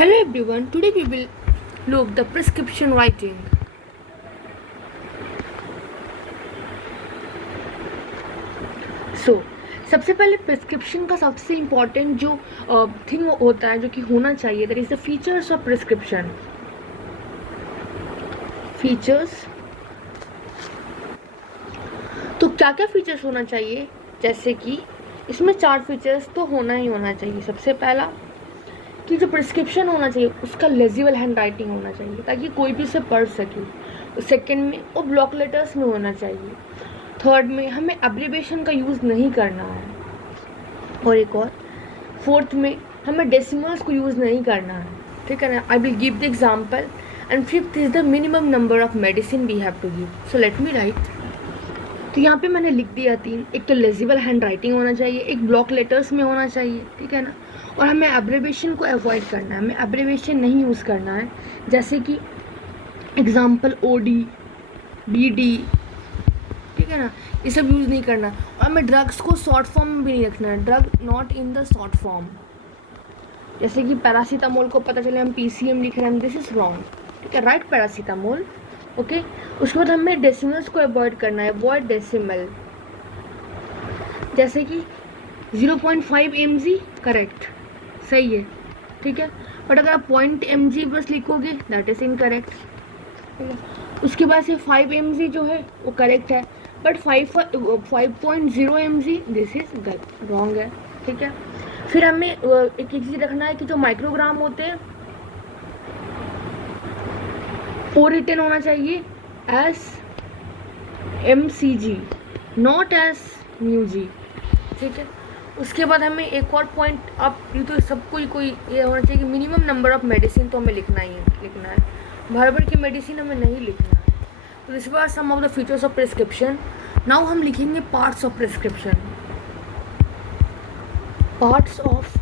Hello everyone, today we will look the prescription writing. सबसे पहले prescription का सबसे इम्पॉर्टेंट जो थिंग होता है जो कि होना चाहिए that is the features of prescription. Features तो क्या क्या फीचर्स होना चाहिए, जैसे कि इसमें 4 फीचर्स तो होना ही होना चाहिए. सबसे पहला कि जो प्रिस्क्रिप्शन होना चाहिए उसका लेजिबल हैंड राइटिंग होना चाहिए ताकि कोई भी उसे पढ़ सके. सेकेंड में वो ब्लॉक लेटर्स में होना चाहिए. थर्ड में हमें एब्रिविएशन का यूज़ नहीं करना है. और एक और फोर्थ में हमें डेसिमल्स को यूज़ नहीं करना है. ठीक है ना. I will give the example. And fifth is the minimum number of medicine we have to give. So let me write. तो यहाँ पे मैंने लिख दिया 3. एक तो लेजिबल हैंड राइटिंग होना चाहिए, एक ब्लॉक लेटर्स में होना चाहिए. ठीक है ना. और हमें एब्रिविएशन को अवॉइड करना है, हमें एब्रिविएशन नहीं यूज़ करना है. जैसे कि एग्जाम्पल OD, BD, ठीक है ना, ये सब यूज़ नहीं करना. और हमें ड्रग्स को शॉर्ट फॉर्म में भी नहीं रखना है. Drug not in the short form. जैसे कि पैरासीटामोल को पता चले हम PCM लिख रहे हैं, दिस इज़ रॉन्ग. ठीक है. Right paracetamol. ओके. उसके बाद हमें डेसिमल्स को अवॉइड करना है. Avoid decimal. जैसे कि 0.5 mg करेक्ट, सही है. ठीक है. बट अगर आप 0.0 mg बस लिखोगे दैट इज़ इनकरेक्ट. ठीक है. उसके बाद से 5 mg जो है वो करेक्ट है, but 5.0 mg this is wrong है. ठीक है. फिर हमें एक चीज़ रखना है कि जो माइक्रोग्राम होते हैं वो रिटन होना चाहिए as mcg, not as μg. ठीक है. उसके बाद हमें एक और पॉइंट, आप ये तो सबको ही कोई ये होना चाहिए कि मिनिमम नंबर ऑफ मेडिसिन तो हमें लिखना ही है. भर भर की मेडिसिन हमें नहीं लिखना है. तो this was some of the features of prescription. Now हम लिखेंगे parts of prescription. Parts of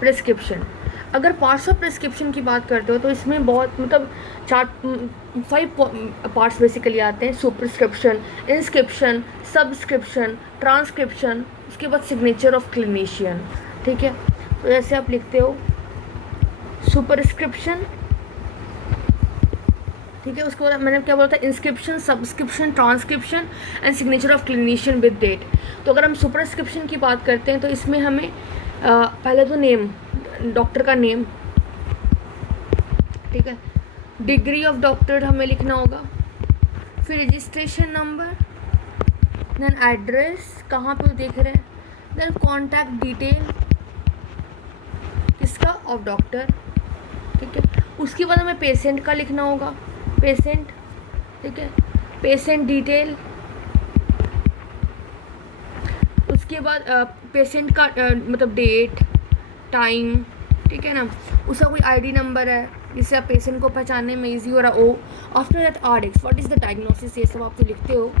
prescription. अगर पार्ट्स ऑफ प्रिस्क्रिप्शन की बात करते हो तो इसमें बहुत मतलब 5 पार्ट्स बेसिकली आते हैं. सुपरस्क्रिप्शन, इंस्क्रिप्शन, सबस्क्रिप्शन, ट्रांसक्रिप्शन, उसके बाद सिग्नेचर ऑफ क्लिनिशियन. ठीक है. तो जैसे आप लिखते हो सुपरस्क्रिप्शन. ठीक है. उसके बाद मैंने क्या बोला था, inscription, subscription, transcription and signature of clinician with date. तो अगर हम सुपरस्क्रिप्शन की बात करते हैं तो इसमें हमें पहले तो नेम, डॉक्टर का नेम. ठीक है. डिग्री ऑफ डॉक्टर हमें लिखना होगा. फिर रजिस्ट्रेशन नंबर, देन एड्रेस, कहाँ पे देख रहे हैं, देन कॉन्टैक्ट डिटेल किसका, ऑफ डॉक्टर. ठीक है. उसके बाद हमें पेशेंट का लिखना होगा, पेशेंट. ठीक है. Patient detail. उसके बाद पेशेंट का मतलब डेट, टाइम. ठीक है ना. उसका कोई ID नंबर है जिससे आप पेशेंट को पहचानने में ईजी हो रहा हो. After that RX, what is the diagnosis, ये सब आप जो लिखते हो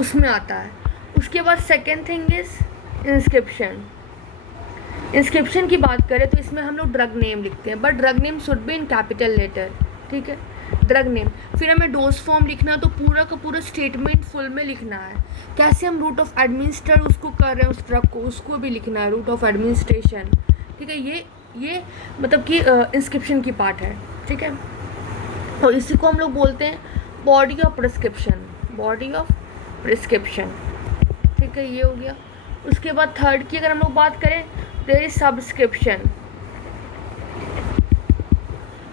उसमें आता है. उसके बाद second thing is inscription. Inscription की बात करें तो इसमें हम लोग ड्रग नेम लिखते हैं, but drug name should be in capital letter. ठीक है. Drug name. फिर हमें डोज फॉर्म लिखना है, तो पूरा का पूरा स्टेटमेंट फुल में लिखना है. कैसे हम रूट ऑफ एडमिनिस्टर उसको कर रहे हैं उस ड्रग को, उसको भी लिखना है, रूट ऑफ एडमिनिस्ट्रेशन. ठीक है. ये मतलब कि इंस्क्रिप्शन की पार्ट है. ठीक है. और इसी को हम लोग बोलते हैं body of prescription. Body of prescription. ठीक है. ये हो गया. उसके बाद थर्ड की अगर हम लोग बात करें देयर इज सब्सक्रिप्शन.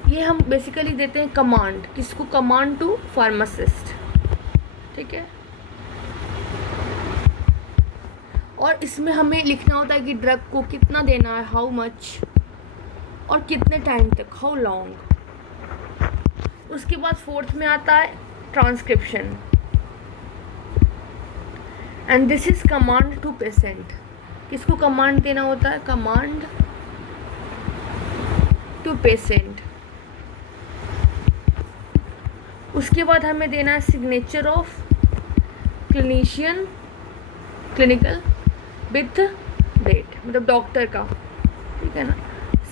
ये हम बेसिकली देते हैं कमांड. किसको? Command to pharmacist. ठीक है. और इसमें हमें लिखना होता है कि ड्रग को कितना देना है, हाउ मच, और कितने टाइम तक, हाउ लॉन्ग. उसके बाद फोर्थ में आता है transcription. And this is command to patient. किसको कमांड देना होता है? Command to patient. उसके बाद हमें देना है signature of clinician, clinical with date, मतलब डॉक्टर का. ठीक है ना,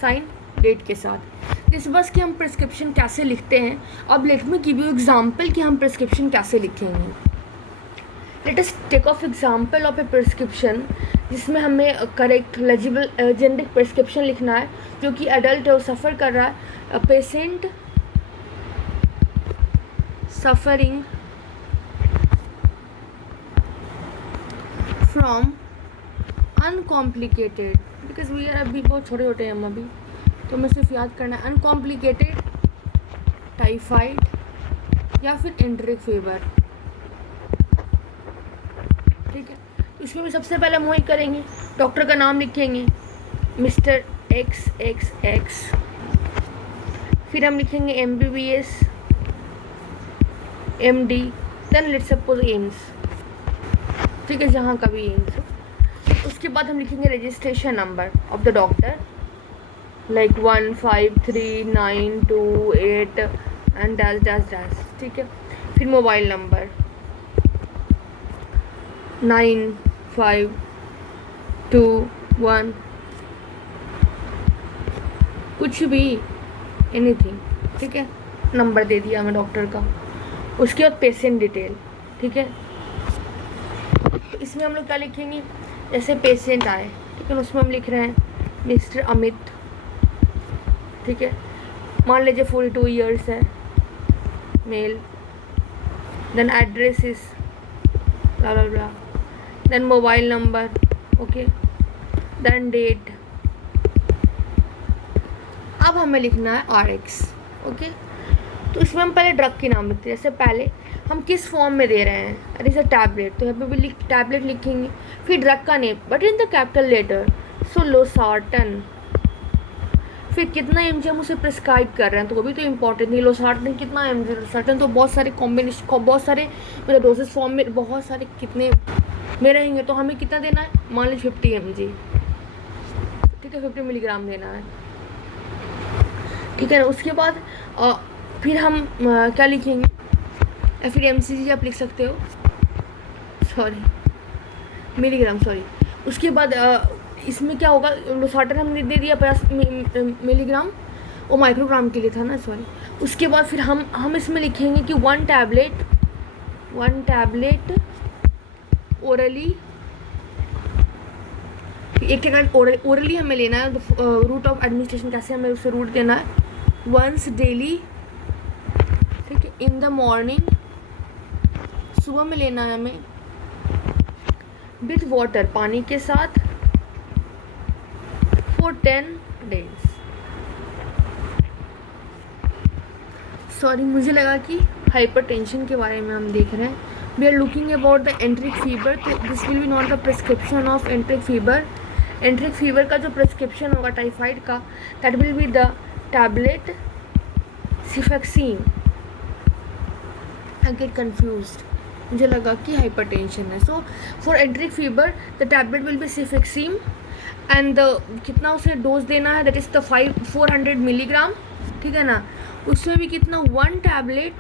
साइन डेट के साथ. इस बस कि हम प्रिस्क्रिप्शन कैसे लिखते हैं. अब let me give you example कि हम प्रिस्क्रिप्शन कैसे लिखेंगे. Let us take of example of a prescription. जिसमें हमें करेक्ट लेजिबल जेनरिक प्रिस्क्रिप्शन लिखना है, जो कि एडल्ट है और सफ़र कर रहा है, patient suffering from uncomplicated, because we are अभी बहुत छोटे छोटे हैं हम अभी, तो हमें सिर्फ याद करना है अनकॉम्प्लिकेटेड टाइफाइड या फिर एंटेरिक फीवर, ठीक है। तो इसमें भी सबसे पहले हम वही करेंगे, डॉक्टर का नाम लिखेंगे मिस्टर XXX, फिर हम लिखेंगे MBBS MD, then let's suppose AIIMS, ठीक है, जहाँ का भी एम्स हो। उसके बाद हम लिखेंगे registration number of the doctor, like 153928 and dash dash dash, ठीक है। फिर मोबाइल नंबर 9521, कुछ भी, एनीथिंग, ठीक है, नंबर दे दिया हमें डॉक्टर का। उसके बाद पेशेंट डिटेल, ठीक है। तो इसमें हम लोग क्या लिखेंगे, जैसे पेशेंट आए, ठीक है, उसमें हम लिख रहे हैं मिस्टर अमित, ठीक है, मान लीजिए 42 ईयर्स है, male, then address is bla bla bla, then mobile number, okay, then date. अब हमें लिखना है RX, ओके। तो इसमें हम पहले ड्रग के नाम लिखते हैं, जैसे पहले हम किस फॉर्म में दे रहे हैं, अरे सर टैबलेट, तो यहाँ पे भी टैबलेट लिखेंगे, फिर ड्रग का name but in the capital letter, so losartan, फिर कितना mg हम उसे प्रिस्क्राइब कर रहे हैं, तो वो भी तो इम्पोर्टेंट नहीं, लोसार्टन कितना mg, लोसार्टन तो बहुत सारे कॉम्बिनेशन, बहुत सारे मतलब डोसेज फॉर्म में बहुत सारे कितने में रहेंगे, तो हमें कितना देना है, मान लीजिए 50 mg, ठीक है, 50 मिलीग्राम देना है, ठीक है ना। उसके बाद फिर हम क्या लिखेंगे, या फिर MCG आप लिख सकते हो, सॉरी मिलीग्राम, सॉरी। उसके बाद इसमें क्या होगा, लोसार्टन हमने दे दिया 50 मिलीग्राम, वो माइक्रोग्राम के लिए था ना, सॉरी। उसके बाद फिर हम इसमें लिखेंगे कि वन टैबलेट ओरली, एक टैबलेट ओरली हमें लेना है, रूट ऑफ एडमिनिस्ट्रेशन कैसे हमें उसे रूट देना है, वंस डेली, ठीक है, इन द मॉर्निंग, सुबह में लेना है हमें, विथ वाटर, पानी के साथ, फॉर 10 days। सॉरी, मुझे लगा कि हाइपरटेंशन के बारे में हम देख रहे हैं। We are looking about the enteric fever, तो this will be not the prescription of enteric fever. Enteric fever का जो प्रिस्क्रिप्शन होगा टाइफाइड का, that will be the tablet cefixime. I get confused, मुझे लगा कि हाइपरटेंशन है। So for enteric fever the tablet will be cefixime and कितना उसे डोज देना है, दैट इज़ द 400 मिलीग्राम, ठीक है ना। उसमें भी कितना, 1 टैबलेट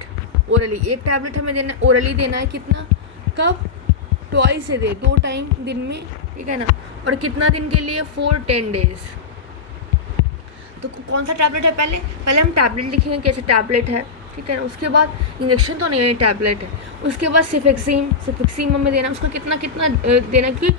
ओरली, एक टैबलेट हमें देना ओरली देना है, कितना, कब, ट्वाइस ए डे, 2 टाइम दिन में, ठीक है ना। और कितना दिन के लिए, 10 days। तो कौन सा टैबलेट है, पहले हम टैबलेट लिखेंगे, कैसे टैबलेट है, ठीक है ना। उसके बाद इंजेक्शन तो नहीं है, टैबलेट है। उसके बाद सिफेक्सिन हमें देना, उसको कितना देना, कि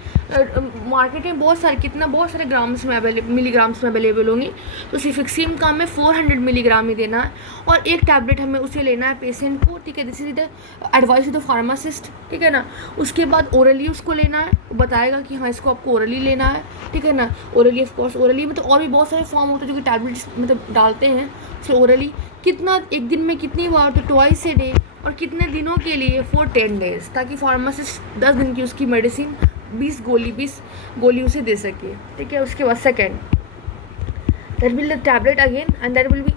मार्केट में बहुत सारे ग्राम्स में मिलीग्राम्स में अवेलेबल होंगे, तो सिफेक्सिन का हमें 400 मिलीग्राम ही देना है, और एक टैबलेट हमें उसे लेना है पेशेंट को, ठीक है, this is the advice of the pharmacist, ठीक है ना। उसके बाद ओरली उसको लेना है, बताएगा कि हाँ इसको आपको ओरली लेना है, ठीक है ना। ओरली ऑफ कोर्स, ओरली में तो और भी बहुत सारे फॉर्म होते हैं जो कि टैबलेट्स मतलब डालते हैं, सो ओरली कितना, एक दिन में कितनी बार, तो ट्वाइस ए डे, और कितने दिनों के लिए, 10 days, ताकि फार्मासिस्ट 10 दिन की उसकी मेडिसिन 20 गोली उसे दे सके, ठीक है। उसके बाद second, that will the tablet again and that will B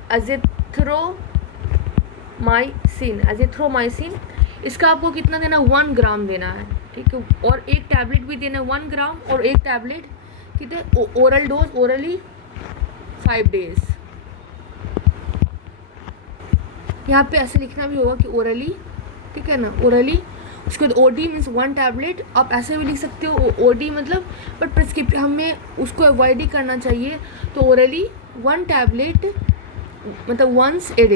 azithromycin. इसका आपको कितना देना, 1 ग्राम देना है, ठीक है। और एक टैबलेट भी देना 1 ग्राम, और एक टैबलेट कितने, ओरल डोज, ओरली 5 days। यहाँ पे ऐसे लिखना भी होगा कि ओरली, ठीक है ना, ओरली। उसके बाद OD मीन्स 1 टैबलेट, आप ऐसे भी लिख सकते हो OD मतलब, बट प्रिस्क्रिप्शन हमें उसको अवॉइड ही करना चाहिए, तो ओरली 1 टैबलेट मतलब वंस ए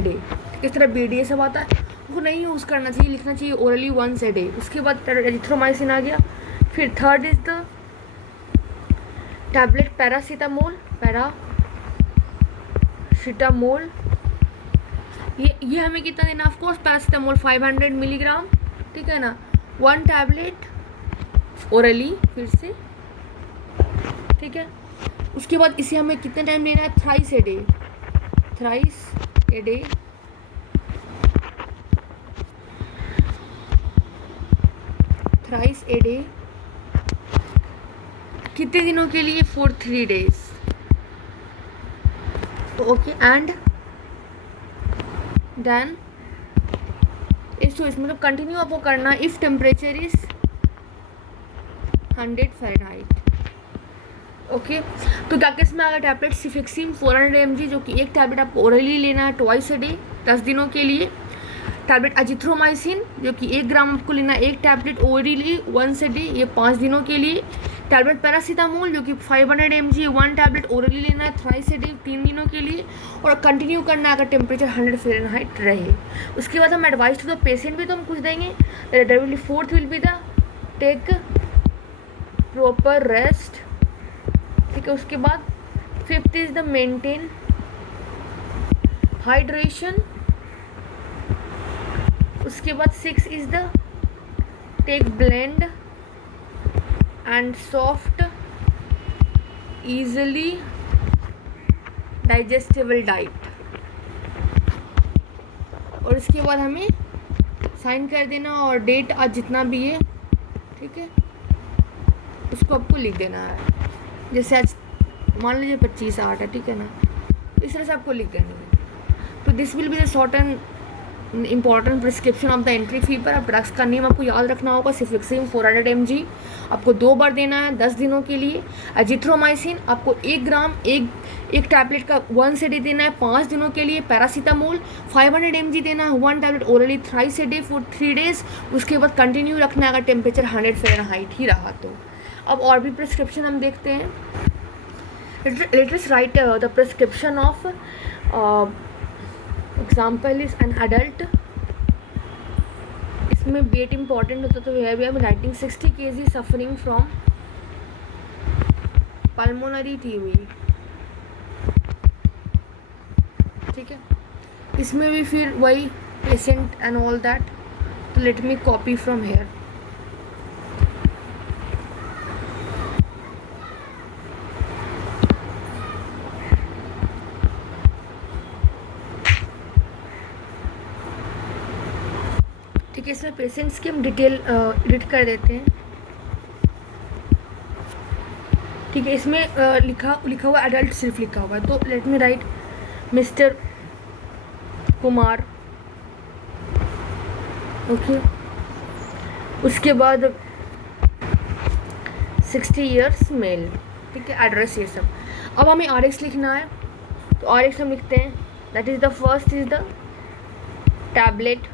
डे, इस तरह BDA सब आता है, आपको नहीं यूज़ करना चाहिए, लिखना चाहिए ओरली वंस ए डे। उसके बाद एजिथ्रोमाइसिन आ गया। फिर third is the tablet paracetamol. ये हमें कितना देना, ऑफ कोर्स पैरासीटामोल 500 मिलीग्राम, ठीक है ना, 1 टैबलेट ओरली फिर से, ठीक है। उसके बाद इसे हमें कितने टाइम लेना है, thrice a day. Thrice a day कितने दिनों के लिए, for 3 days, okay. And then इसको मतलब कंटिन्यू आपको करना if temperature is 100 Fahrenheit, okay. तो क्या इसमें आगे टैबलेट सिफिक्सिम 400 mg, जो कि एक टैबलेट आपको ओरली लेना है ट्वाइस ए डे 10 दिनों के लिए। टैबलेट अजिथ्रोमाइसिन, जो कि 1 ग्राम आपको लेना है एक tablet orally once a day, ये 5 दिनों के लिए। टैबलेट पैरासीटामोल, जो कि 500 mg 1 टैबलेट ओरली लेना है थ्राइस ए डे 3 दिनों के लिए, और कंटिन्यू करना है अगर टेम्परेचर 100 फ़ारेनहाइट रहे। उसके बाद हम एडवाइस टू द पेशेंट भी तो हम कुछ देंगे। Fourth will be the take proper rest, ठीक है। उसके बाद fifth is the maintain hydration. उसके बाद 6 is the take bland and soft easily digestible diet. और इसके बाद हमें साइन कर देना और डेट आज जितना भी है, ठीक है, उसको आपको लिख देना है। जैसे आज मान लीजिए 25/8 है, ठीक है ना, इस तरह से आपको लिख देना है। तो this will be the short and important prescription of the entry fever. अब ड्रग्स का नेम आपको याद रखना होगा। सिफिक्सिम 400 mg आपको 2 बार देना है 10 दिनों के लिए। एजिथ्रोमाइसिन आपको 1 ग्राम एक टैबलेट का 1 डे देना है 5 दिनों के लिए। पैरासीटामोल 500 mg देना है 1 tablet orally thrice a day for 3 days। उसके बाद कंटिन्यू रखना है अगर टेम्परेचर 100 फ़ारेनहाइट ही रहा तो। अब और भी प्रिस्क्रिप्शन हम देखते हैं। Let us right the prescription of example is an adult. इसमें वेट इंपॉर्टेंट होता तो है भी हम writing 60 kg suffering from pulmonary TB, ठीक है। इसमें भी फिर वही पेशेंट एंड ऑल दैट। तो let me copy from here. ठीक है, इसमें पेशेंट्स की हम डिटेल एडिट कर देते हैं, ठीक है। इसमें लिखा हुआ एडल्ट सिर्फ लिखा हुआ है, तो late me right mister Kumar, okay. उसके बाद 60 years मेल, ठीक है। एड्रेस ये सब। अब हमें RX लिखना है, तो RX हम लिखते हैं that is the first is the tablet,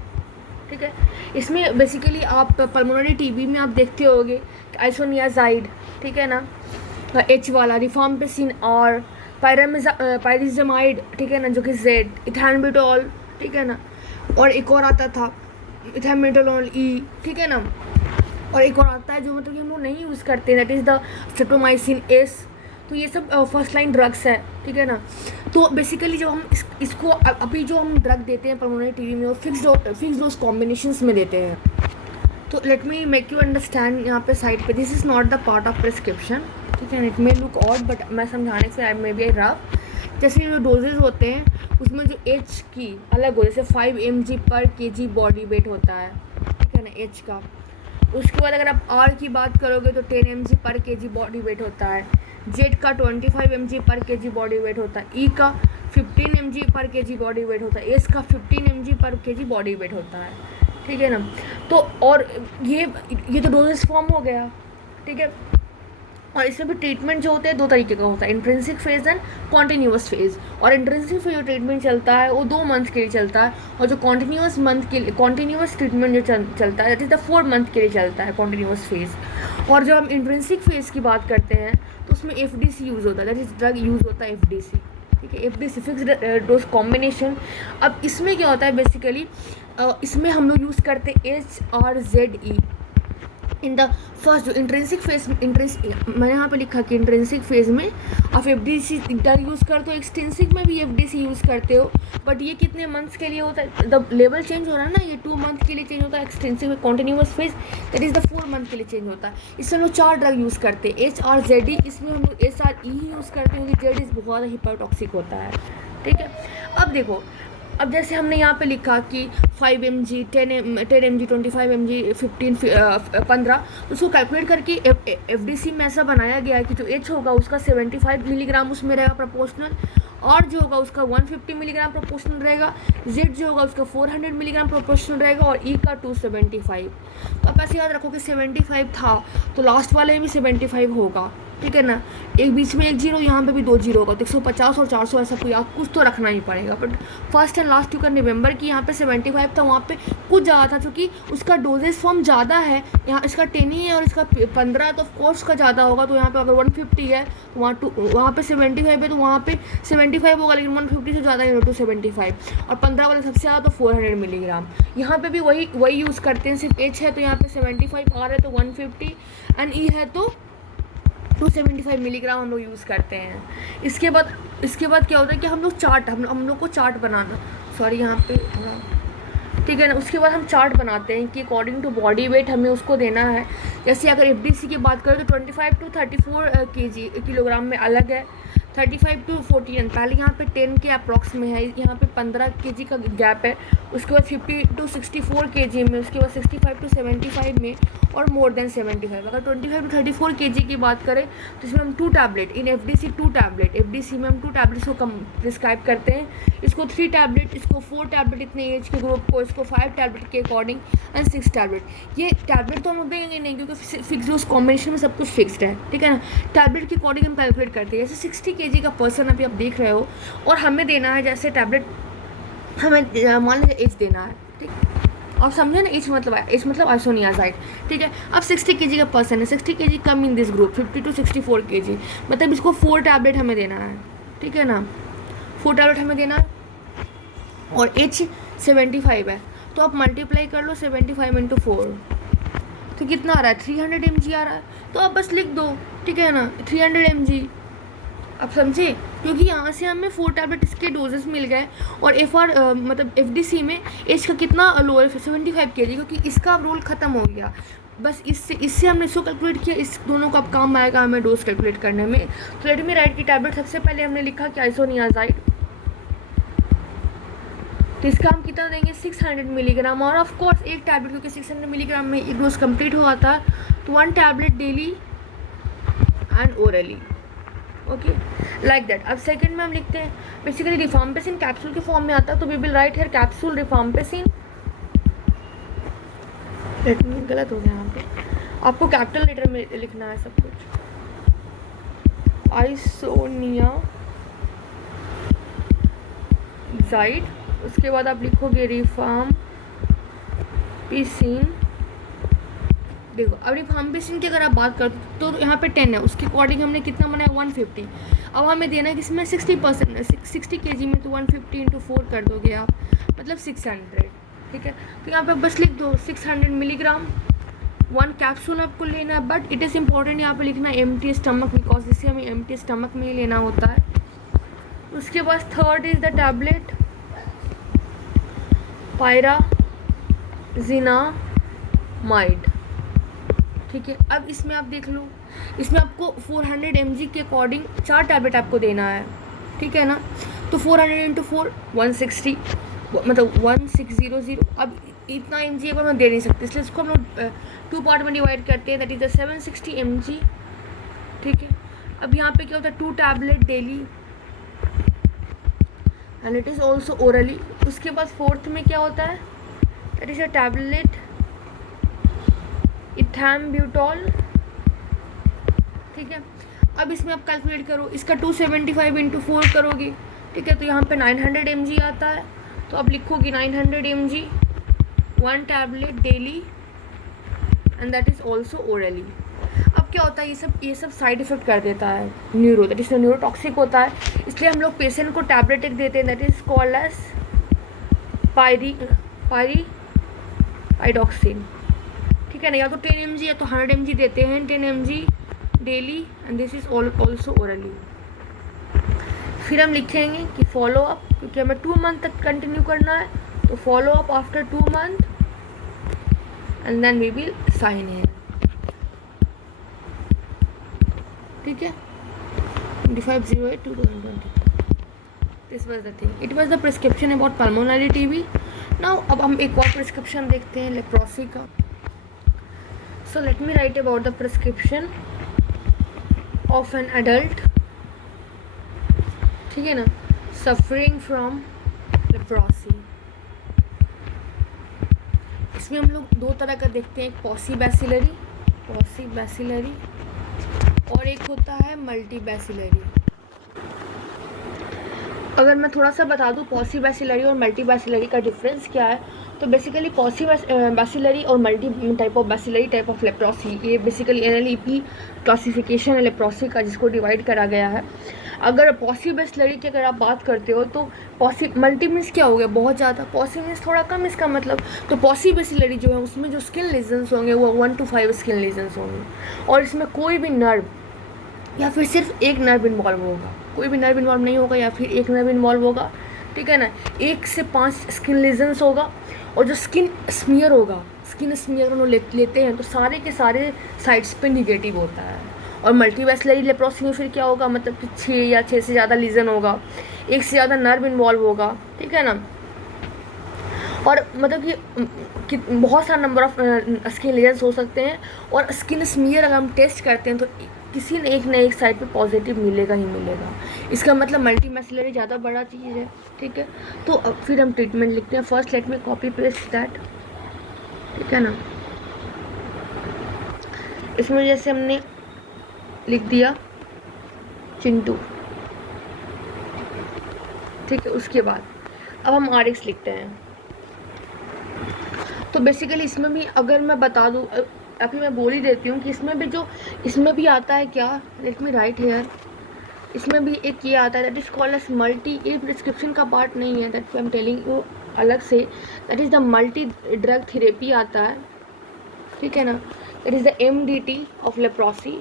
ठीक है। इसमें बेसिकली आप पल्मोनरी टीबी में आप देखते होगे आइसोनियाजाइड, ठीक है ना, H वाला, रिफाम्पिसिन और पायरिज़माइड, ठीक है ना, जो कि Z, इथैनबिटोल, ठीक है ना, और एक और आता था इथैनबिटोल E, ठीक है ना, और एक और आता है जो मतलब कि हम लोग नहीं यूज़ करते, that is the streptomycin S। तो ये सब फर्स्ट लाइन ड्रग्स है, ठीक है ना। तो बेसिकली जब हम इसको अभी जो हम ड्रग देते हैं पल्मोनरी टीबी में, वो फिक्स डोज कॉम्बिनेशंस में देते हैं। तो let me make you understand यहाँ पे साइड पे, this is not the part of prescription, ठीक है। It may look odd but मैं समझाने से आई मे बी रफ। जैसे जो डोजेज होते हैं उसमें जो H की अलग हो, जैसे 5 mg पर kg बॉडी वेट होता है, ठीक है ना, H का। उसके बाद अगर आप R की बात करोगे तो 10 mg पर kg बॉडी वेट होता है। Z का 25 mg पर kg बॉडी वेट होता है। E का 15 mg पर kg बॉडी वेट होता है। S का 15 mg पर kg बॉडी वेट होता है, ठीक है ना। तो और ये तो डोजेस फॉर्म हो गया, ठीक है। और इसमें भी ट्रीटमेंट जो होता है 2 तरीके का होता है, intrinsic phase and continuous phase. और इंट्रिंसिक फेज जो ट्रीटमेंट चलता है वो 2 मंथ के लिए चलता है, और जो कॉन्टीन्यूअस ट्रीटमेंट जो चलता है दैट इज़ द 4 मंथ के लिए चलता है कॉन्टीन्यूअस फेज। और जब हम इंट्रिंसिक फेज की बात करते हैं तो उसमें FDC यूज़ होता है, दैट इज़ ड्रग यूज़ होता है FDC, ठीक है, FDC फिक्स्ड डोज कॉम्बिनेशन। अब इसमें क्या होता है बेसिकली, इसमें हम लोग यूज़ करते हैं HRZE इन द फर्स्ट जो इंट्रेंसिक फेज, मैंने यहाँ पे लिखा कि इंट्रेंसिक फेज में आप FDC ड्रग यूज़ करते हो, एक्सटेंसिक में भी FDC यूज़ करते हो, बट ये कितने मंथ्स के लिए होता है, द लेवल चेंज हो रहा है ना, ये 2 मंथ के लिए चेंज होता है। एक्सटेंसिव में continuous phase that is the 4 month के लिए चेंज होता है। इसमें हम लोग 4 ड्रग यूज़ करते हैं, HRZE, इसमें हम लोग SRE ही यूज़ करते हैं क्योंकि जेड इज़ बहुत हिपरटॉक्सिक होता है। ठीक है, अब देखो, अब जैसे हमने यहाँ पे लिखा कि 5 mg 10 mg 25 mg 15 उसको कैलकुलेट करके FDC में ऐसा बनाया गया है कि जो H होगा उसका 75 मिलीग्राम उसमें रहेगा प्रोपोर्शनल, और जो होगा उसका 150 मिलीग्राम प्रोपोर्शनल रहेगा, Z जो होगा उसका 400 मिलीग्राम प्रोपोर्शनल रहेगा, और E का 275। तो आप ऐसे याद रखो कि 75 था तो लास्ट वाले में भी 75 होगा। ठीक है ना, एक बीच में 1 जीरो, यहाँ पे भी 2 जीरो होगा, तो 150 और 400 ऐसा कोई आप कुछ तो रखना ही पड़ेगा। But first and last you can remember कि यहाँ पे 75 था, वहाँ पे कुछ ज़्यादा था क्योंकि उसका डोजेज फॉर्म ज़्यादा है, यहाँ इसका 10 ही है और इसका 15 है, तो ऑफकोर्स का ज़्यादा होगा। तो यहाँ पे अगर 150 है तो वहाँ पे 75 है तो वहाँ पे 75 होगा, लेकिन 150 से ज़्यादा है 275, और 15 वाले सबसे ज़्यादा तो 400 मिलीग्राम। यहाँ पे भी वही यूज़ करते हैं, सिर्फ H है तो यहाँ पे 75, R है तो 150 एंड E है तो 275 मिलीग्राम हम लोग यूज़ करते हैं। इसके बाद क्या होता है कि हम लोग को चार्ट बनाना, सॉरी यहाँ पे थोड़ा, ठीक है ना, उसके बाद हम चार्ट बनाते हैं कि अकॉर्डिंग टू बॉडी वेट हमें उसको देना है। जैसे अगर FDC की बात करें तो 25 to 34 किलोग्राम में अलग है, 35 to 40, पहले यहाँ पे 10 के अप्रॉक्स में है, यहाँ पे 15 kg का गैप है। उसके बाद 50 to 64 kg में, उसके बाद 65 to 75 में, और मोर देन 75। अगर 25 to 34 kg की बात करें तो इसमें हम 2 टैबलेट इन FDC 2 टैबलेट, FDC में हम 2 टैबलेट्स को कम प्रिस्क्राइब करते हैं, इसको 3 टैबलेट, इसको 4 टैबलेट इतने एज के ग्रुप को, इसको 5 टैबलेट के अकॉर्डिंग, एंड 6 टैबलेट। ये टैबलेट तो हम देंगे नहीं क्योंकि फिक्स डोज कॉम्बिनेशन में सब कुछ फिक्स्ड है। ठीक है ना, टैबलेट के अकॉर्डिंग हम कैलकुलेट करते हैं। जैसे 60 kg का पर्सन अभी आप देख रहे हो और हमें देना है जैसे टैबलेट, हमें मान लीजिए एच देना है, ठीक, आप समझे ना, एच मतलब आइसोनियाजाइड। ठीक है, अब 60 kg का पर्सन है, 60 kg come in this group, 50 to 64 kg, मतलब इसको 4 टैबलेट हमें देना है। ठीक है ना, 4 टैबलेट हमें देना है, और एच 75 है, तो आप मल्टीप्लाई कर लो 75 × 4, तो कितना आ रहा है, 300 mg आ रहा है। तो आप बस लिख दो, ठीक है ना, 300 mg। आप समझे, क्योंकि यहाँ से हमें 4 टैबलेट इसके डोजेस मिल गए, और मतलब FDC में एज का कितना लो है, 75 kg, क्योंकि इसका अब रोल ख़त्म हो गया। बस इससे हमने इसको कैलकुलेट किया, इस दोनों का अब काम आएगा हमें डोज कैलकुलेट करने में। तो लेट मी राइट की टैबलेट सबसे पहले हमने लिखा कि आइसोनियाजाइड, तो इसका हम कितना देंगे 600 मिलीग्राम, और ऑफ कोर्स एक टैबलेट क्योंकि 600 मिलीग्राम में एक डोज कंप्लीट हो जाता है, तो 1 tablet daily and orally, okay, like that. अब सेकंड में हम लिखते हैं बेसिकली रिफाम्पेसिन कैप्सूल के फॉर्म में आता है, तो we will write here capsule rifampicin, गलत हो गया यहाँ पे, आपको कैपिटल लेटर में लिखना है सब कुछ, आइसोनियाजाइड, उसके बाद आप लिखोगे रिफाम्पेसिन। देखो अब रिफाम्पेसिन की अगर आप बात करो तो यहाँ पे 10 है, उसके अकॉर्डिंग हमने कितना बनाया 150। अब हमें देना है किसमें 60%, 60 kg में, तो 150 × 4 कर दोगे आप, मतलब 600। ठीक है, तो यहाँ पे बस लिख दो 600 मिलीग्राम, 1 कैप्सूल आपको लेना है, बट इट इज़ इम्पॉर्टेंट यहाँ पे लिखना एम्प्टी स्टमक, बिकॉज इसे हमें एम्प्टी स्टमक में ही लेना होता है। उसके बाद third is the tablet pyrazinamide. ठीक है, अब इसमें आप देख लो, इसमें आपको 400 mg के अकॉर्डिंग 4 टैबलेट आपको देना है। ठीक है ना, तो 400 × 4 160, मतलब 1600। अब इतना mg अगर मैं दे नहीं सकती, इसलिए इसको हम लोग 2 पार्ट में डिवाइड करते हैं, दैट इज़ द 760 mg। ठीक है, अब यहाँ पे क्या होता है 2 tablet daily and it is also orally. उसके बाद फोर्थ में क्या होता है, दैट इज़ अ टैबलेट इथैम्ब्यूटॉल। ठीक है, अब इसमें आप कैलकुलेट करो, इसका 275 × 4 करोगे। ठीक है, तो यहाँ पे 900 mg आता है, तो आप लिखोगे 900 mg 1 tablet daily and that is also orally. अब क्या होता है, ये सब साइड इफ़ेक्ट कर देता है दैट इज़ न्यूरोटॉक्सिक होता है, इसलिए हम लोग पेशेंट को टैबलेट एक देते हैं that is called as pyridoxine, ठीक है ना। या तो 10 mg या तो 100 mg देते हैं, 10 mg daily and this is also orally. फिर हम लिखेंगे कि फॉलो अप, क्योंकि हमें 2 मंथ तक कंटिन्यू करना है, तो follow up after 2 month and then we will sign here, ठीक है। 25/08/2020 this was the thing, it was the prescription about pulmonary TB. Now अब हम एक और प्रिस्क्रिप्शन देखते हैं लेप्रोसी का। So let me write about the prescription of an adult, ठीक है ना, सफरिंग फ्रॉम लेप्रोसी। इसमें हम लोग 2 तरह का देखते हैं, एक पॉसीबैसिलरी और एक होता है मल्टीबैसिलरी। अगर मैं थोड़ा सा बता दूं पॉसीबैसिलरी और मल्टीबैसिलरी का डिफरेंस क्या है, तो बेसिकली पॉसीबैसिलरी और multi type of bacillary type of leprosy, ये बेसिकली NLEP क्लासिफिकेशन है लेप्रोसी का, जिसको डिवाइड करा गया है। अगर पॉसीबैसिलरी की अगर आप बात करते हो तो मल्टी मीन्स क्या हो गया, बहुत ज़्यादा, पॉसी मीन्स थोड़ा कम, इसका मतलब। तो पॉसीबैसिलरी जो है उसमें जो स्किन लीजन्स होंगे वो 1 to 5 स्किन लीजन्स होंगे, और इसमें कोई भी नर्व या फिर सिर्फ एक नर्व इन्वॉल्व होगा, कोई भी नर्व इन्वॉल्व नहीं होगा या फिर एक नर्व इन्वॉल्व होगा, ठीक है ना। 1 से 5 स्किन लीजन्स होगा, और जो स्किन स्मीयर उन्होंने लेते हैं तो सारे के सारे साइड्स पे निगेटिव होता है। और मल्टीबैसिलरी लेप्रोसी में फिर क्या होगा, मतलब कि 6 से ज़्यादा लीजन होगा, 1 से ज़्यादा नर्व इन्वॉल्व होगा, ठीक है ना। और मतलब कि बहुत सारा नंबर ऑफ स्किन लीजन्स हो सकते हैं, और स्किन स्मीयर अगर हम टेस्ट करते हैं तो किसी ने एक साइड पे पॉजिटिव मिलेगा ही मिलेगा, इसका मतलब मल्टीबैसिलरी ज़्यादा बड़ा चीज़ है, ठीक है। तो अब फिर हम ट्रीटमेंट लिखते हैं। फर्स्ट लेट में कॉपी पेस्ट दैट, ठीक है ना। इसमें जैसे हमने लिख दिया चिंटू, ठीक है। उसके बाद अब हम RX लिखते हैं। तो बेसिकली इसमें भी अगर मैं बता दूँ, अभी मैं बोल ही देती हूँ कि इसमें भी आता है क्या, लेट मी राइट हेयर, इसमें भी एक ये आता है that is called as multi, ये प्रिस्क्रिप्शन का पार्ट नहीं है, that I am telling you अलग से, that is the multi drug therapy आता है, ठीक है ना। That is the MDT of leprosy,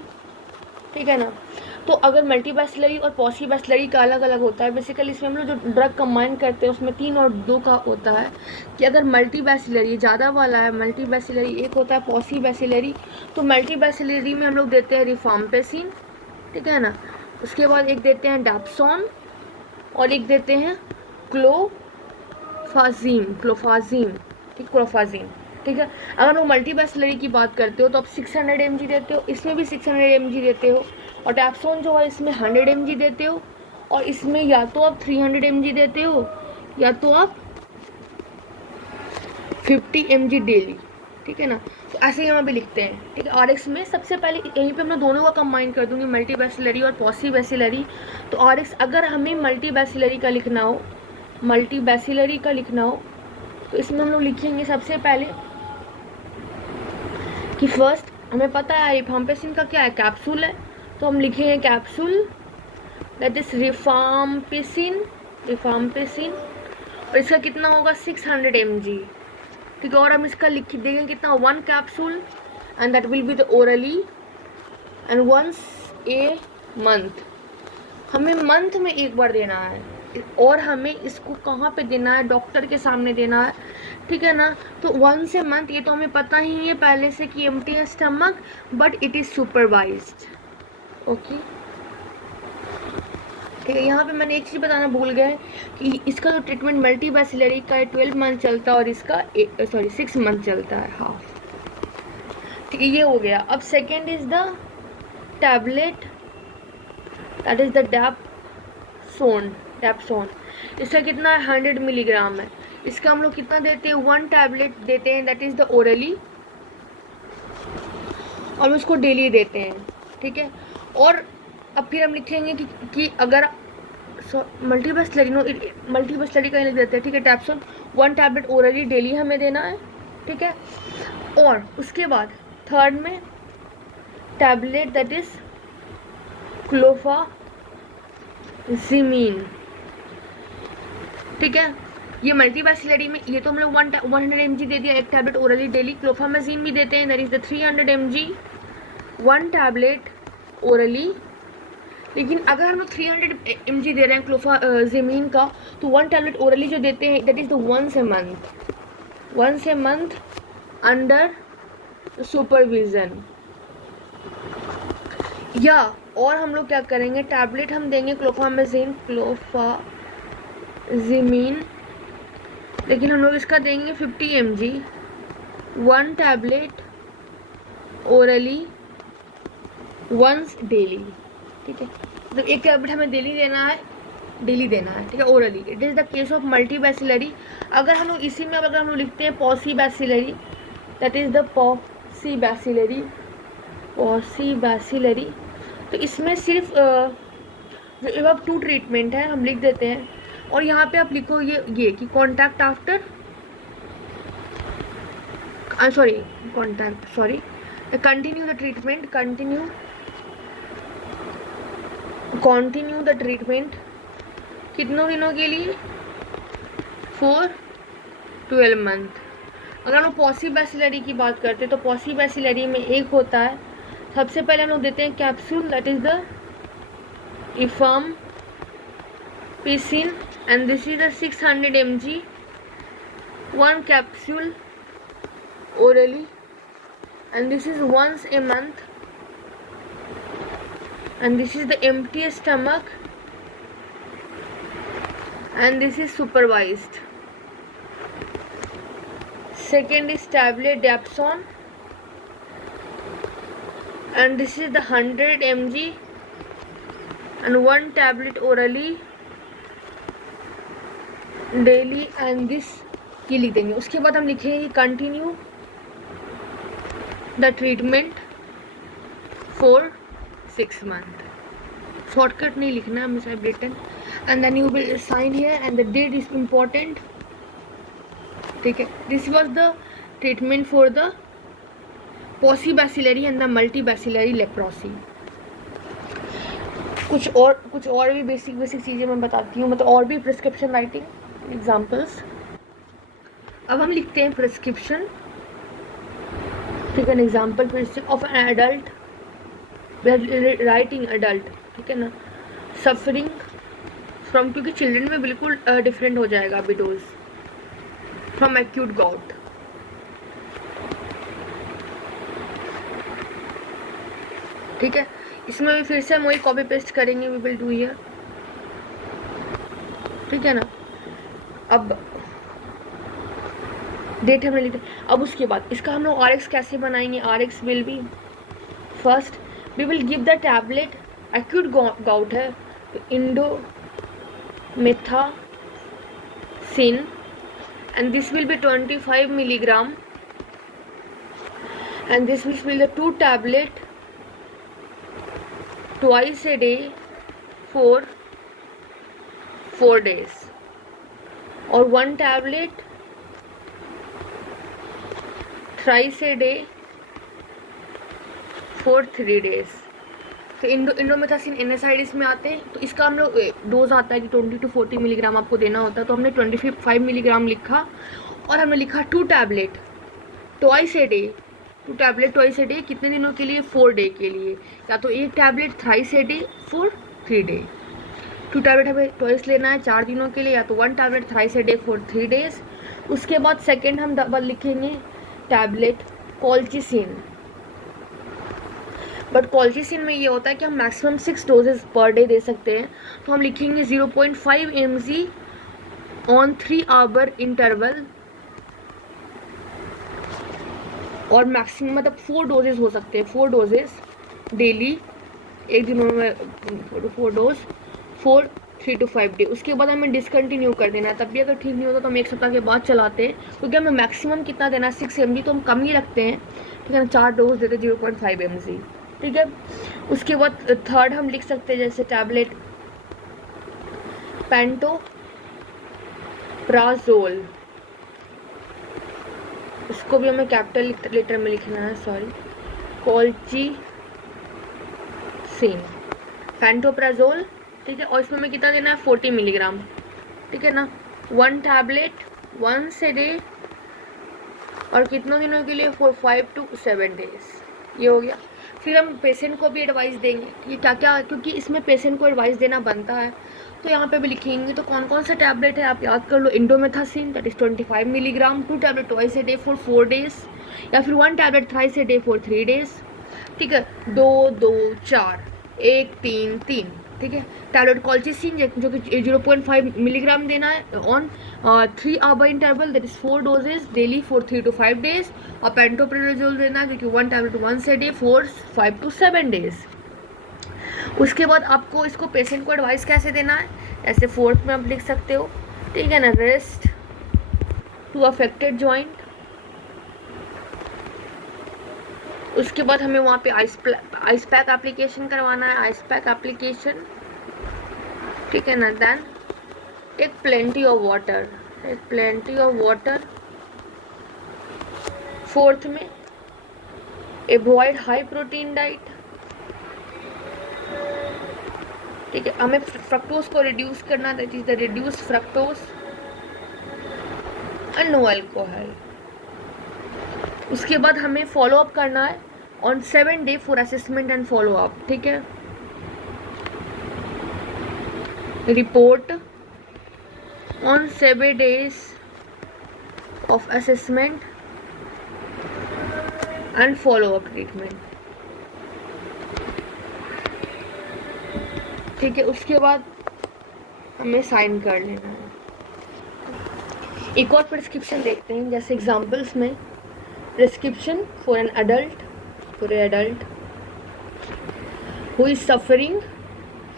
ठीक है ना। तो अगर मल्टीबैसिलरी और पॉसीबैसिलरी का अलग अलग होता है, बेसिकली इसमें हम लोग जो ड्रग कंबाइन करते हैं उसमें 3 और 2 का होता है, कि अगर मल्टीबैसिलरी ज़्यादा वाला है, मल्टीबैसिलरी एक होता है पॉसीबैसिलरी, तो मल्टीबैसिलरी में हम लोग देते हैं रिफाम्पेसिन, ठीक है ना। उसके बाद एक देते हैं डैप्सोन और एक देते हैं क्लोफाजीम, ठीक है। अगर वो मल्टीबैसिलरी की बात करते हो तो आप 600 mg देते हो, इसमें भी 600 mg देते हो, और डैप्सोन जो है इसमें 100 mg देते हो, और इसमें या तो आप 300 mg देते हो या तो आप 50 mg डेली, ठीक है ना। तो ऐसे ही हम अभी लिखते हैं, ठीक है। RX में सबसे पहले यहीं पे मैं दोनों का कंबाइन कर दूंगी, मल्टीबैसिलरी और पॉसीबैसिलरी। तो RX अगर हमें मल्टीबैसिलरी का लिखना हो तो इसमें हम लोग लिखेंगे सबसे पहले कि फर्स्ट हमें पता है रिफाम्पेसिन का क्या है, कैप्सूल है, तो हम लिखेंगे कैप्सूल दैट इज रिफाम्पेसिन, और इसका कितना होगा 600 mg, ठीक है। और हम इसका लिख देंगे कितना 1 capsule, and that will be the orally and once a month, हमें मंथ में एक बार देना है, और हमें इसको कहाँ पे देना है, डॉक्टर के सामने देना है, ठीक है ना। तो 1 मंथ ये तो हमें पता ही है पहले से कि empty stomach, but it is supervised, okay, ठीक है। यहाँ पे मैंने एक चीज़ बताना भूल गए कि इसका जो ट्रीटमेंट मल्टीबैसिलरी का 12 मंथ चलता है और इसका 6 मंथ चलता है, हाफ, ठीक है। ये हो गया। अब second is the tablet that is the dapsone, इसका कितना है 100 मिलीग्राम है, इसका हम लोग कितना देते हैं 1 टैबलेट देते हैं, दैट इज़ द ओरली, और उसको डेली देते हैं, ठीक है। और अब फिर हम लिखेंगे कि अगर मल्टीबैसिलरी का ही लिख देते हैं, ठीक है। डैप्सोन 1 टैबलेट ओरली डेली हमें देना है, ठीक है। और उसके बाद थर्ड में टैबलेट दैट इज क्लोफाजिमीन, ठीक है। ये मल्टीबैसिलरी में ये तो हम लोग 100 mg दे दिया, एक टैबलेट ओरली डेली। क्लोफामाजीन भी देते हैं, that is the 300 mg, 1 tablet orally. लेकिन अगर हम लोग 300 mg दे रहे हैं क्लोफाजिमीन का, तो 1 टैबलेट ओरली जो देते हैं that is the once a month under supervision. या और हम लोग क्या करेंगे, टैबलेट हम देंगे क्लोफाजिमीन, लेकिन हम लोग इसका देंगे 50 mg, 1 tablet orally once daily, ठीक है। तो एक टैबलेट हमें डेली देना है, ठीक है, orally. It is the case of multibacillary. अगर हम लोग इसी में अगर हम लोग लिखते हैं पॉसीबैसिलरी, दैट इज़ द पॉसीबैसिलरी, तो इसमें सिर्फ जो एबव 2 ट्रीटमेंट है हम लिख देते हैं। और यहाँ पे आप लिखो ये कि contact after continue the treatment, continue the treatment कितनों दिनों के लिए, फॉर 12 मंथ। अगर हम लोग पॉसीबैसिलरी की बात करते हैं तो पॉसीबैसिलरी में एक होता है, सबसे पहले हम लोग देते हैं capsule, that is the rifampicin, and this is the 600 mg, 1 capsule orally, and this is once a month, and this is the empty stomach, and this is supervised. Second is tablet Dapsone, and this is the 100 mg and 1 tablet orally daily, and this ये लिख देंगे। उसके बाद हम लिखेंगे continue the treatment for 6 month. Shortcut नहीं लिखना है हमेशा, written, and then you will sign here and the date is important, ठीक है। This was the treatment for the paucibacillary and the multibacillary leprosy. कुछ और भी बेसिक चीज़ें मैं बताती हूँ, मतलब और भी प्रिस्क्रिप्शन राइटिंग एग्जाम्पल्स। अब हम लिखते हैं प्रिस्क्रिप्शन, ठीक है, an example of an adult, writing adult, ठीक है ना, सफरिंग फ्रॉम, क्योंकि चिल्ड्रन में बिल्कुल डिफरेंट हो जाएगा अभी डोज, फ्रॉम एक्यूट गाउट। ठीक है, इसमें भी फिर से हम वही कॉपी पेस्ट करेंगे, वी विल डू हियर, ठीक है ना। अब डेट हमने लिखी। अब उसके बाद इसका हम लोग RX कैसे बनाएंगे, RX will be first we will give the tablet, acute gout है तो indomethacin, and this will be 25 milligram, and this will be the 2 tablet twice a day for 4 days, और 1 tablet thrice a day for 3 days। तो indomethacin NSAIDs में आते हैं, तो इसका हम लोग डोज आता है कि 20 to 40 मिलीग्राम आपको देना होता है, तो हमने 25 मिलीग्राम लिखा, और हमने लिखा 2 tablet twice a day, 2 tablet twice a day कितने दिनों के लिए, 4 डे के लिए, या तो 1 tablet thrice a day for 3 day. 2 tablet हमें ट्वाइस लेना है 4 दिनों के लिए, या तो 1 tablet thrice a day for 3 days. उसके बाद सेकेंड हम डबल लिखेंगे टैबलेट कॉल्चिसिन, बट कॉल्चिसिन में ये होता है कि हम मैक्सिमम 6 डोजेज पर डे दे सकते हैं, तो हम लिखेंगे 0.5 mg ऑन 3 आवर इंटरवल, और मैक्सिमम मतलब 4 डोजेज हो सकते हैं, 4 डोजेज डेली, एक दिनों में 4 डोज फॉर 3 to 5 डे। उसके बाद हमें डिसकंटिन्यू कर देना है, तब भी अगर ठीक नहीं होता तो हम 1 सप्ताह के बाद चलाते हैं, क्योंकि हमें मैक्सिमम कितना देना है 6 mg, तो हम कम ही रखते हैं, ठीक है, 4 डोज देते 0.5 mg, ठीक है। उसके बाद थर्ड हम लिख सकते हैं जैसे टैबलेट पेंटोप्राजोल, इसको भी हमें कैपिटल लेटर में लिखना है, सॉरी, कॉल्चिसिन, सेम पेंटोप्राजोल, ठीक है, और इसमें हमें कितना देना है 40 मिलीग्राम, ठीक है ना, 1 टैबलेट 1 a डे, और कितनों दिनों के लिए, फॉर 5 to 7 days। ये हो गया। फिर हम पेशेंट को भी एडवाइस देंगे कि क्या क्या, क्योंकि इसमें पेशेंट को एडवाइस देना बनता है, तो यहाँ पे भी लिखेंगे। तो कौन कौन सा टैबलेट है आप याद कर लो। Indomethacin that is 25 milligram, 2 tablet twice a day for 4 days, या फिर 1 tablet thrice a day for 3 days, ठीक है। 2 2 4 1 3 3, ठीक है। टैबलेट कॉल्चिसिन जो कि 0.5 मिलीग्राम देना है on 3 hour interval, that is 4 doses daily for 3 to 5 days, और पेंटोप्राजोल देना है जो कि 1 tablet 1 a day for 5 to 7 days। उसके बाद आपको इसको पेशेंट को एडवाइस कैसे देना है, ऐसे फोर्थ में आप लिख सकते हो, ठीक है ना। रेस्ट टू अफेक्टेड जॉइंट, उसके बाद हमें वहाँ पे आइस पैक एप्लीकेशन करवाना है, आइस पैक एप्लीकेशन, ठीक है ना। Then take plenty of water, take plenty of water. Fourth में अवॉइड हाई प्रोटीन डाइट, ठीक है। हमें फ्रक्टोज को रिड्यूस करना, that is the reduce fructose and no alcohol. उसके बाद हमें फॉलो अप करना है on 7 day for assessment and follow up, ठीक है। Report on 7 days of assessment and follow up treatment, ठीक है। उसके बाद हमें साइन कर लेना है। एक और प्रिस्क्रिप्शन देखते हैं, जैसे एग्जांपल्स में prescription for an adult, for a adult who is suffering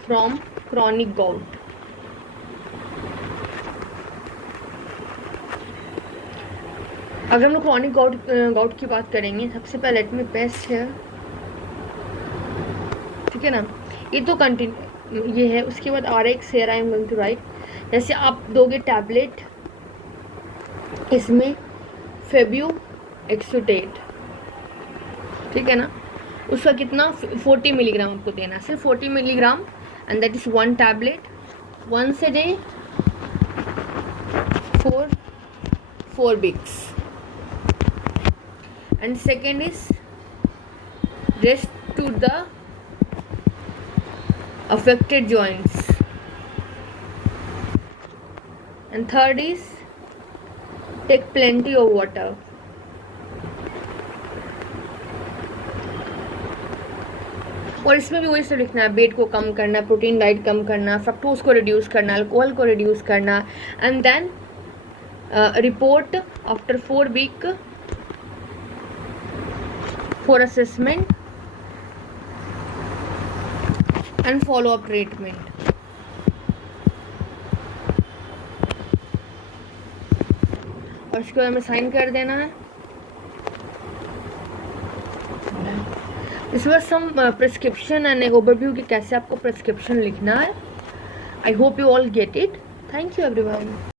from chronic gout. अगर हम लोग क्रॉनिक गाउट की बात करेंगे, सबसे पहले लेट मी बेस्ट है, ठीक है ना। ये तो कंटिन्यू ये है। उसके बाद RX here I am going to write, जैसे आप दोगे टैबलेट, इसमें फेब्यू एक्सोटेट, ठीक है ना, उसका कितना 40 मिलीग्राम आपको देना है, सिर्फ 40 milligram, and that is 1 tablet 1 a day for 4 weeks, and second is rest to the affected joints, and third is take plenty of water, और इसमें भी वही सब लिखना है, वेट को कम करना, प्रोटीन डाइट कम करना, फ्रक्टोज को रिड्यूस करना, अल्कोहल को रिड्यूस करना, and then report after 4 week for assessment and follow up treatment. और इसके बाद हमें साइन कर देना है। इस बार सम प्रिस्क्रिप्शन एंड ओवरव्यू कि कैसे आपको प्रिस्क्रिप्शन लिखना है। I hope you all get it. Thank you everyone.